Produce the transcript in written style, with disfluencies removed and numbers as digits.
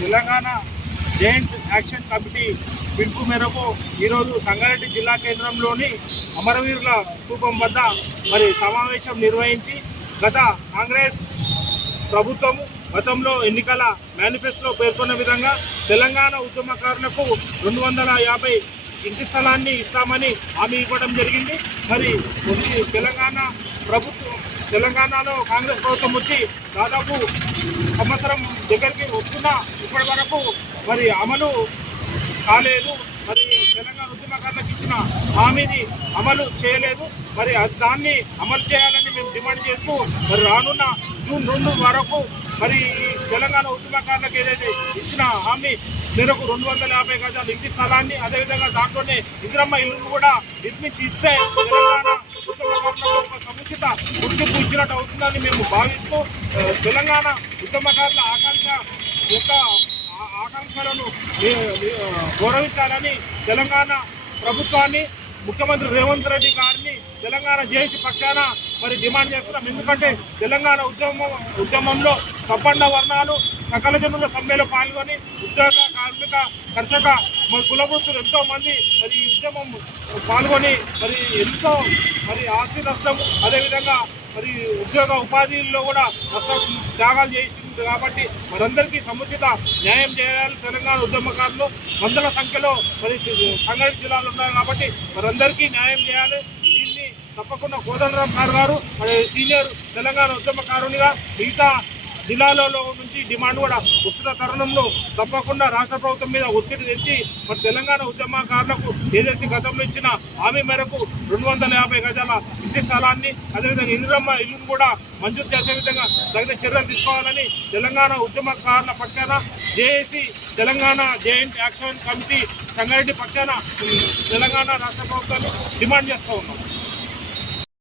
Telangana joint action committee పిలుపు మేరకు ఈరోజు సంగారెడ్డి జిల్లా కేంద్రంలోని అమరవీరుల స్తూపం వద్ద సమావేశం నిర్వహించి గత కాంగ్రెస్ ప్రభుత్వం గతంలో ఎన్నికల మేనిఫెస్టోలో పేర్కొన్న విధంగా తెలంగాణ ఉద్యమకారులకు 250 ఇంటి స్థలాన్ని ఇస్తామని హామీ ఇవ్వడం జరిగింది. తెలంగాణలో కాంగ్రెస్ ప్రభుత్వం వచ్చి దాదాపు సంవత్సరం దగ్గరికి వస్తున్నా ఇప్పటి వరకు అమలు కాలేదు. తెలంగాణ ఉద్యమకారులకు ఇచ్చిన హామీని అమలు చేయలేదు. దాన్ని అమలు చేయాలని మేము డిమాండ్ చేస్తూ రానున్న జూన్ 2 వరకు తెలంగాణ ఉద్యమకారులకు ఏదైతే ఇచ్చిన హామీ మేరకు 250 గజాలు ఇంటి స్థలాన్ని, అదేవిధంగా దాంట్లోనే ఇందిరమ్మ ఇల్లు కూడా నిర్మించి ఇస్తే తెలంగాణ ఉద్యమకారులకు ఒక సముచిత గుర్తింపు ఇచ్చినట్టు అవుతుందని మేము భావిస్తూ తెలంగాణ ఉద్యమకారుల ఆకాంక్షలను గౌరవించాలని తెలంగాణ ప్రభుత్వాన్ని, ముఖ్యమంత్రి రేవంత్ రెడ్డి గారిని తెలంగాణ జేఏసీ పక్షాన డిమాండ్ చేస్తున్నాం. ఎందుకంటే తెలంగాణ ఉద్యమంలో సంపన్న వర్ణాలు, సకల జనుల సమ్మెలో పాల్గొని ఉద్యోగ, కార్మిక, కర్షక కులవృత్తులు ఎంతో మంది ఈ ఉద్యమం పాల్గొని ఎంతో ఆస్తి నష్టం, అదేవిధంగా ఉద్యోగ ఉపాధిలో కూడా నష్టం త్యాగాలు చేసింది. కాబట్టి మనందరికీ సముచిత న్యాయం చేయాలి. తెలంగాణ ఉద్యమకారులు వందల సంఖ్యలో సంగారెడ్డి జిల్లాలో ఉన్నారు కాబట్టి మనందరికీ న్యాయం చేయాలి. దీన్ని తప్పకుండా కోదండరాం సార్ గారు సీనియర్ తెలంగాణ ఉద్యమకారునిగా మిగతా జిల్లాలలో నుంచి డిమాండ్ కూడా వస్తున్న తరుణంలో తప్పకుండా రాష్ట్ర ప్రభుత్వం మీద ఒత్తిడి తెచ్చి తెలంగాణ ఉద్యమకారులకు ఏదైతే గతంలో ఇచ్చిన హామీ మేరకు 250 గజాల ఇంటి స్థలాన్ని, అదేవిధంగా ఇందిరమ్మ ఇల్లును కూడా మంజూరు చేసే విధంగా తగిన చర్యలు తీసుకోవాలని తెలంగాణ ఉద్యమకారుల పక్షాన JAC Telangana joint action committee Sangareddy పక్షాన తెలంగాణ రాష్ట్ర ప్రభుత్వాన్ని డిమాండ్ చేస్తూ ఉన్నాం.